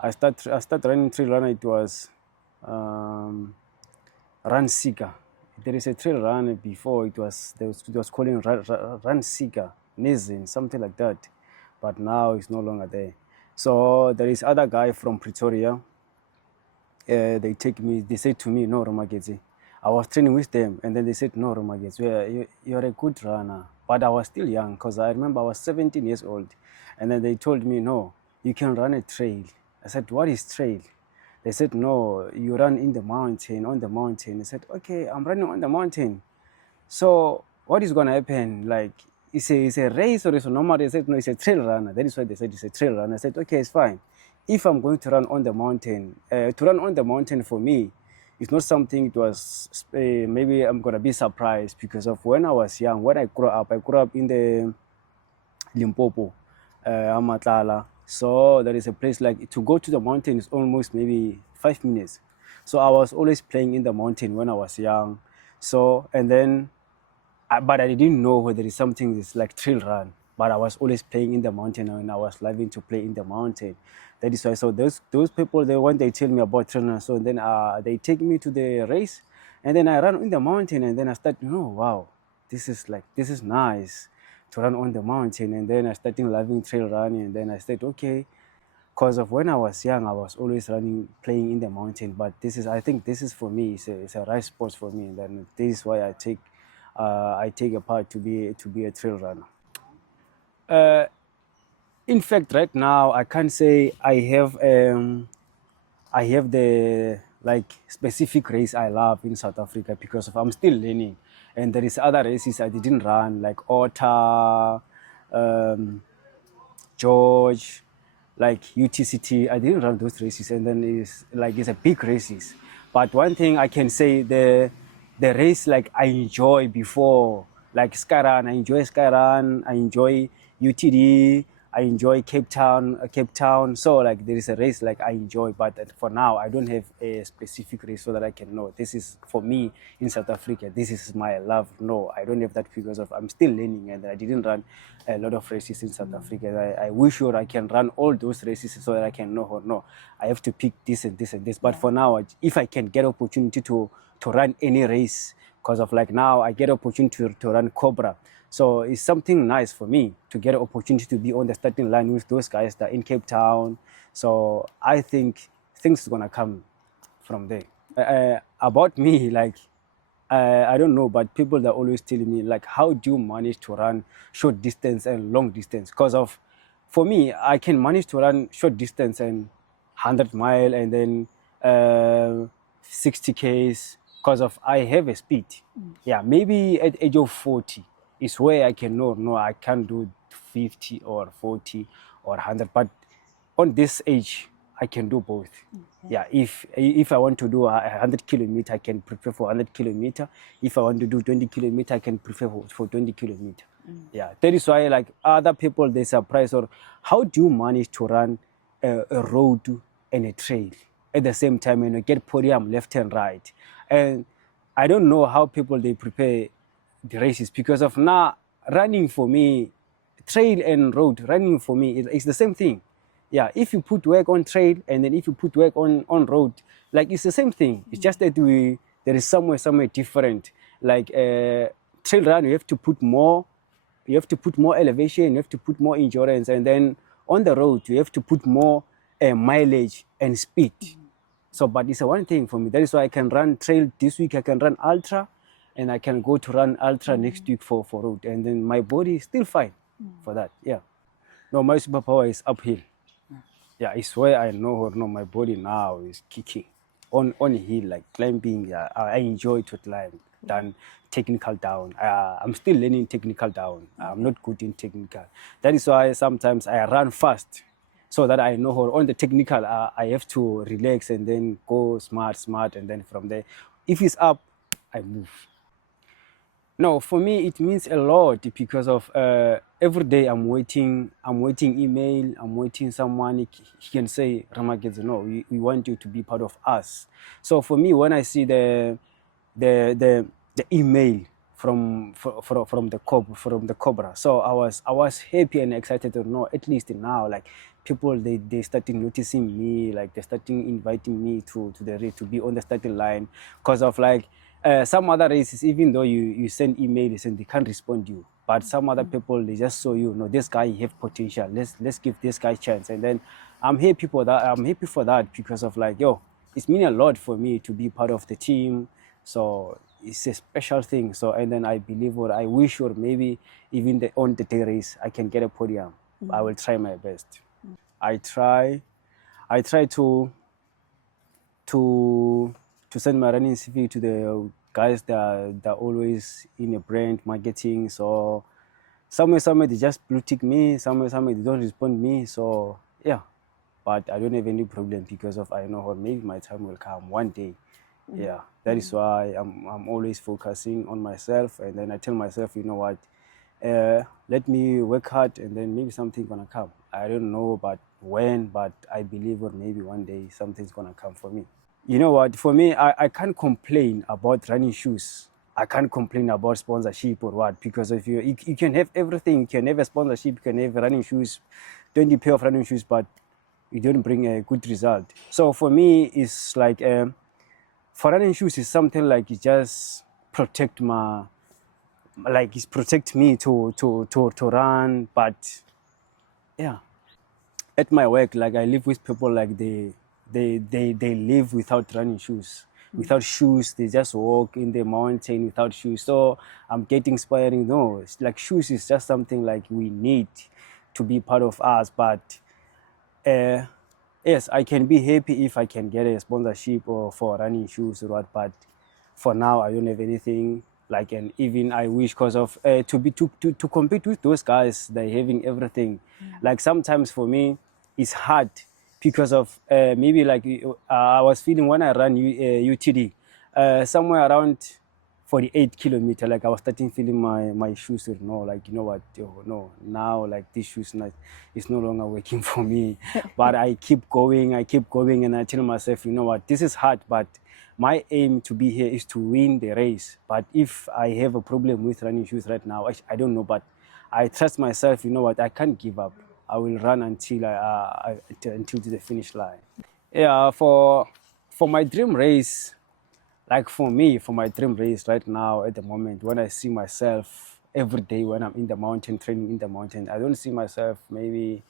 I start running trail runner. It was um, Run Seeker. There is a trail run before. It was calling Run Seeker, Nizin, something like that. But now it's no longer there. So there is other guy from Pretoria. They take me. They said to me, "No, Remaketse." I was training with them, and then they said, "No, Remaketse, you're a good runner." But I was still young because I remember I was 17 years old, and then they told me, "No, you can run a trail." I said, "What is trail?" They said, "No, you run in the mountain, on the mountain." I said, "Okay, I'm running on the mountain. So what is gonna happen? Like, it's a race or it's a normal?" They said, "No, it's a trail runner." That is why they said it's a trail runner. I said, "Okay, it's fine. If I'm going to run on the mountain, to run on the mountain for me, it's not something it was maybe I'm gonna be surprised because of when I was young. When I grew up in the Limpopo, Amatlala. So there is a place like to go to the mountain is almost maybe 5 minutes. So I was always playing in the mountain when I was young. So and then but I didn't know whether it's something that's like trail run. But I was always playing in the mountain and I was loving to play in the mountain. That is why. So those people, they when they tell me about trail run, so then they take me to the race, and then I run in the mountain, and then I start, wow, this is nice to run on the mountain, and then I started loving trail running, and then I said, okay, because of when I was young, I was always running, playing in the mountain. But I think this is for me. It's a right sport for me. And then this is why I take a part to be a trail runner. In fact, right now I can't say I have the like specific race I love in South Africa because of I'm still learning, and there is other races I didn't run like Otta, George, like UTCT. I didn't run those races, and then it's a big races. But one thing I can say, the race like I enjoy before, like Skyrun. I enjoy Skyrun. I enjoy UTD. I enjoy Cape Town. Cape Town. So like there is a race like I enjoy, but for now I don't have a specific race so that I can know this is for me in South Africa. This is my love. No, I don't have that because of I'm still learning and I didn't run a lot of races in South Africa. I wish sure I can run all those races so that I can know. Or no, I have to pick this and this and this. But for now, if I can get opportunity to run any race, because of like now I get opportunity to run Cobra. So it's something nice for me to get an opportunity to be on the starting line with those guys that are in Cape Town. So I think things are gonna come from there. About me, like I don't know, but people that always telling me like, how do you manage to run short distance and long distance? Because of, for me, I can manage to run short distance and 100 mile and then 60 k's because of I have a speed. Yeah, maybe at age of 40 is where I can know. No, I can't do 50 or 40 or 100, but on this age, I can do both. Yeah, if I want to do 100 kilometer, I can prepare for 100 kilometer. If I want to do 20 kilometer, I can prepare for 20 kilometer. Yeah, that is why like other people they surprise or how do you manage to run a road and a trail at the same time and you get podium left and right. And I don't know how people they prepare the races because of now running for me, trail and road running for me is the same thing. Yeah, if you put work on trail and then if you put work on road, like it's the same thing. It's just that there is somewhere different. Like trail run, you have to put more elevation, you have to put more endurance, and then on the road you have to put more mileage and speed. So, but it's a one thing for me. That is why I can run trail this week. I can run ultra, and I can go to run ultra next week for road, and then my body is still fine for that. Yeah. No, my superpower is uphill. Yeah, it's where I know, no, my body now is kicking on hill, like climbing. Yeah, I enjoy to climb than technical down. I'm still learning technical down. I'm not good in technical. That is why sometimes I run fast, so that I know on the technical I have to relax and then go smart, and then from there, if it's up, I move. No, for me it means a lot because of every day I'm waiting email, I'm waiting someone he can say, Remaketse, no, we want you to be part of us. So for me, when I see the email from the Cobra, so I was happy and excited to know at least now like people they started noticing me, like they starting inviting me to the race to be on the starting line, because of like some other races, even though you send emails and they can't respond you, but some other people they just saw you know this guy have potential. Let's give this guy chance, and then I'm happy for that. I'm happy for that because of like yo, it's mean a lot for me to be part of the team. So it's a special thing. So and then I believe or I wish or maybe even on the day race I can get a podium. I will try my best. I try to to send my running CV to the guys that are always in a brand marketing. So somewhere they just blue tick me. Somewhere they don't respond me. So yeah, but I don't have any problem because of I know maybe my time will come one day. Yeah, that is why I'm always focusing on myself, and then I tell myself, you know what, let me work hard, and then maybe something gonna come. I don't know, but when, but I believe or maybe one day something's gonna come for me. You know what? For me, I can't complain about running shoes. I can't complain about sponsorship or what, because if you can have everything, you can have a sponsorship, you can have running shoes, 20 pair of running shoes, but you don't bring a good result. So for me, it's like for running shoes is something like it just protect my, like it protect me to run. But yeah, at my work, like I live with people like they live without running shoes. Without shoes, they just walk in the mountain without shoes. So I'm getting inspiring. No, it's like shoes is just something like we need to be part of us. But uh, yes, I can be happy if I can get a sponsorship or for running shoes or what. But for now, I don't have anything like, and even I wish because of to compete with those guys, they're having everything. Like sometimes for me, it's hard because of maybe like I was feeling when I ran UTD somewhere around 48 kilometer, like I was starting feeling my shoes, you know, like, you know what, no, now like this shoes not, it's no longer working for me. But I keep going, and I tell myself, you know what, this is hard, but my aim to be here is to win the race. But if I have a problem with running shoes right now, I don't know, but I trust myself, you know what, I can't give up. I will run until until to the finish line. Yeah, for my dream race, like for me, for my dream race right now at the moment, when I see myself every day when I'm in the mountain, training in the mountain, I don't see myself maybe,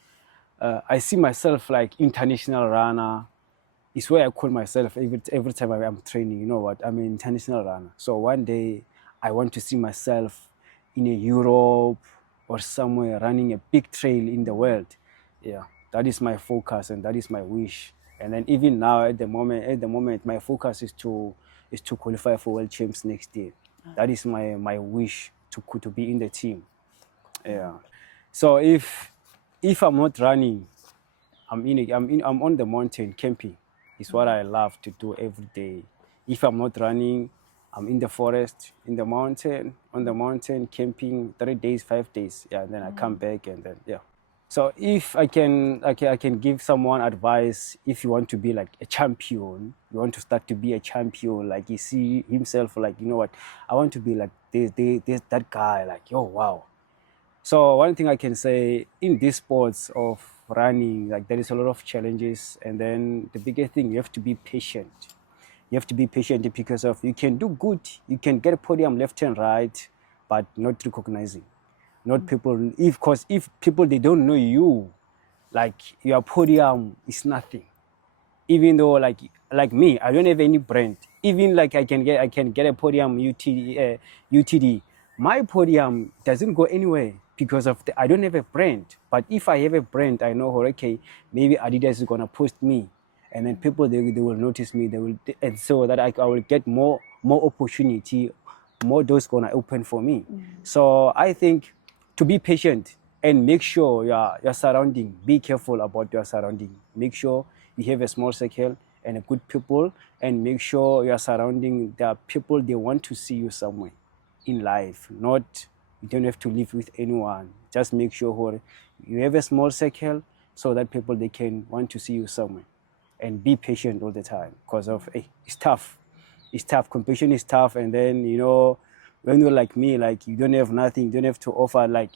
I see myself like international runner. It's where I call myself every time I'm training, you know what, I'm an international runner. So one day I want to see myself in a Europe or somewhere running a big trail in the world. Yeah, that is my focus and that is my wish. And then even now at the moment, my focus is to qualify for World Champs next year. That is my wish to be in the team. Yeah. So if I'm not running, I'm on the mountain camping. It's what I love to do every day. If I'm not running, I'm in the forest, in the mountain, on the mountain camping 3 days, 5 days. Yeah, and then I come back and then yeah. So if I can give someone advice, if you want to be like a champion, you want to start to be a champion, like he see himself like, you know what, I want to be like this that guy, like, oh wow. So one thing I can say in these sports of running, like there is a lot of challenges, and then the biggest thing, you have to be patient. You have to be patient because of you can do good, you can get a podium left and right, but not recognizing, not people. If people they don't know you, like your podium is nothing. Even though like me, I don't have any brand. Even like I can get a podium UTD. My podium doesn't go anywhere because of I don't have a brand. But if I have a brand, I know, okay, maybe Adidas is gonna post me, and then people they will notice me. They will, and so that I will get more opportunity, more doors gonna open for me. So I think to be patient and make sure your surrounding, be careful about your surrounding. Make sure you have a small circle and a good people, and make sure your surrounding, there are people they want to see you somewhere in life. Not, you don't have to live with anyone. Just make sure you have a small circle so that people they can want to see you somewhere, and be patient all the time because of it's tough. It's tough. Competition is tough, and then when you're like me, like you don't have nothing, you don't have to offer, like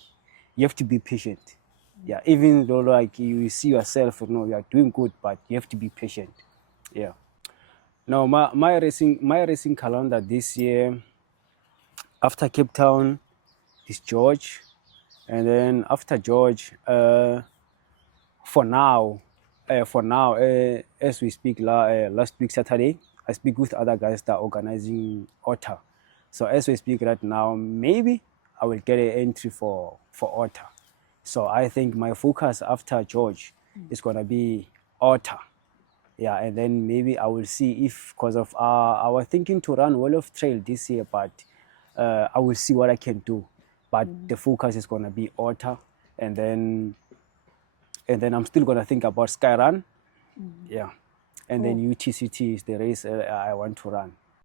you have to be patient. Yeah, even though like you see yourself, you are doing good, but you have to be patient. Yeah. Now my racing calendar this year, after Cape Town is George, and then after George, for now, as we speak, last week Saturday, I speak with other guys that are organizing Otta. So as we speak right now, maybe I will get an entry for Otta. So I think my focus after George is gonna be Otta. Yeah, and then maybe I will see if, because of I was thinking to run Wall of Trail this year, but I will see what I can do. But the focus is gonna be Otta, and then I'm still gonna think about Skyrun. Yeah, and then UTCT is the race I want to run.